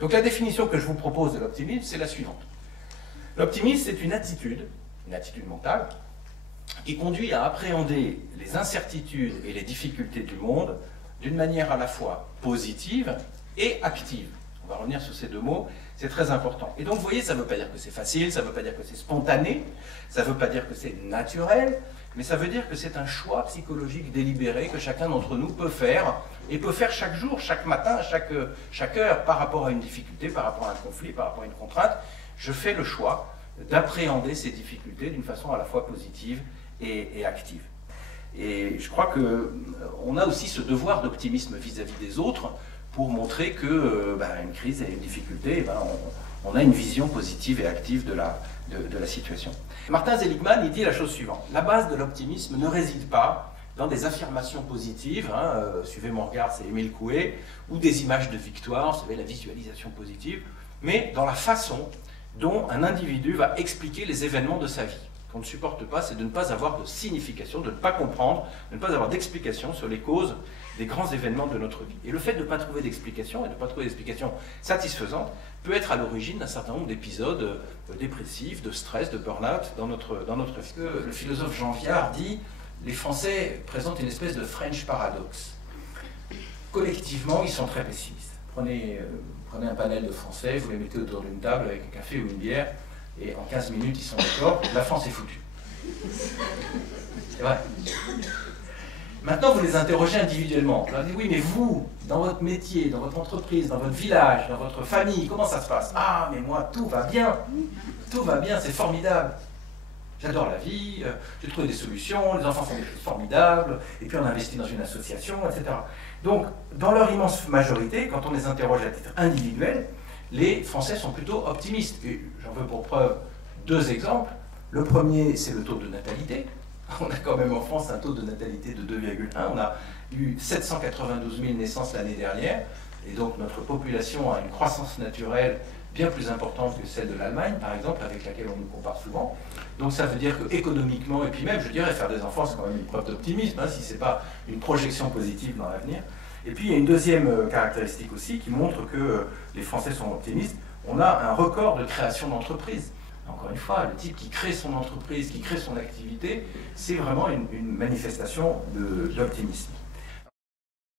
Donc la définition que je vous propose de l'optimisme, c'est la suivante. L'optimisme, c'est une attitude mentale, qui conduit à appréhender les incertitudes et les difficultés du monde d'une manière à la fois positive et active. On va revenir sur ces deux mots, c'est très important. Et donc, vous voyez, ça ne veut pas dire que c'est facile, ça ne veut pas dire que c'est spontané, ça ne veut pas dire que c'est naturel, mais ça veut dire que c'est un choix psychologique délibéré que chacun d'entre nous peut faire, et peut faire chaque jour, chaque matin, chaque heure, par rapport à une difficulté, par rapport à un conflit, par rapport à une contrainte. Je fais le choix d'appréhender ces difficultés d'une façon à la fois positive et active. Et je crois qu'on a aussi ce devoir d'optimisme vis-à-vis des autres pour montrer que une crise et une difficulté, on a une vision positive et active de la situation. Martin Seligman, il dit la chose suivante. La base de l'optimisme ne réside pas dans des affirmations positives, suivez mon regard, c'est Émile Coué, ou des images de victoire, vous savez, la visualisation positive, mais dans la façon dont un individu va expliquer les événements de sa vie. Qu'on ne supporte pas, c'est de ne pas avoir de signification, de ne pas comprendre, de ne pas avoir d'explication sur les causes des grands événements de notre vie. Et le fait de ne pas trouver d'explication, et de ne pas trouver d'explication satisfaisante, peut être à l'origine d'un certain nombre d'épisodes dépressifs, de stress, de burn-out dans notre vie. Le philosophe Jean Viard dit « Les Français présentent une espèce de French paradoxe. Collectivement, ils sont très pessimistes. Prenez un panel de Français, vous les mettez autour d'une table avec un café ou une bière, et en 15 minutes, ils sont d'accord, la France est foutue. » C'est vrai. Maintenant, vous les interrogez individuellement. Vous leur dites, oui, mais vous, dans votre métier, dans votre entreprise, dans votre village, dans votre famille, comment ça se passe? Ah, mais moi, tout va bien, c'est formidable. J'adore la vie, j'ai trouvé des solutions, les enfants font des choses formidables, et puis on investit dans une association, etc. Donc, dans leur immense majorité, quand on les interroge à titre individuel, les Français sont plutôt optimistes. Et j'en veux pour preuve deux exemples. Le premier, c'est le taux de natalité. On a quand même en France un taux de natalité de 2,1. On a eu 792 000 naissances l'année dernière. Et donc notre population a une croissance naturelle bien plus importante que celle de l'Allemagne, par exemple, avec laquelle on nous compare souvent. Donc ça veut dire qu'économiquement, et puis même, je dirais, faire des enfants, c'est quand même une preuve d'optimisme, si ce n'est pas une projection positive dans l'avenir. Et puis il y a une deuxième caractéristique aussi qui montre que les Français sont optimistes. On a un record de création d'entreprises. Encore une fois, le type qui crée son entreprise, qui crée son activité, c'est vraiment une manifestation d'optimisme.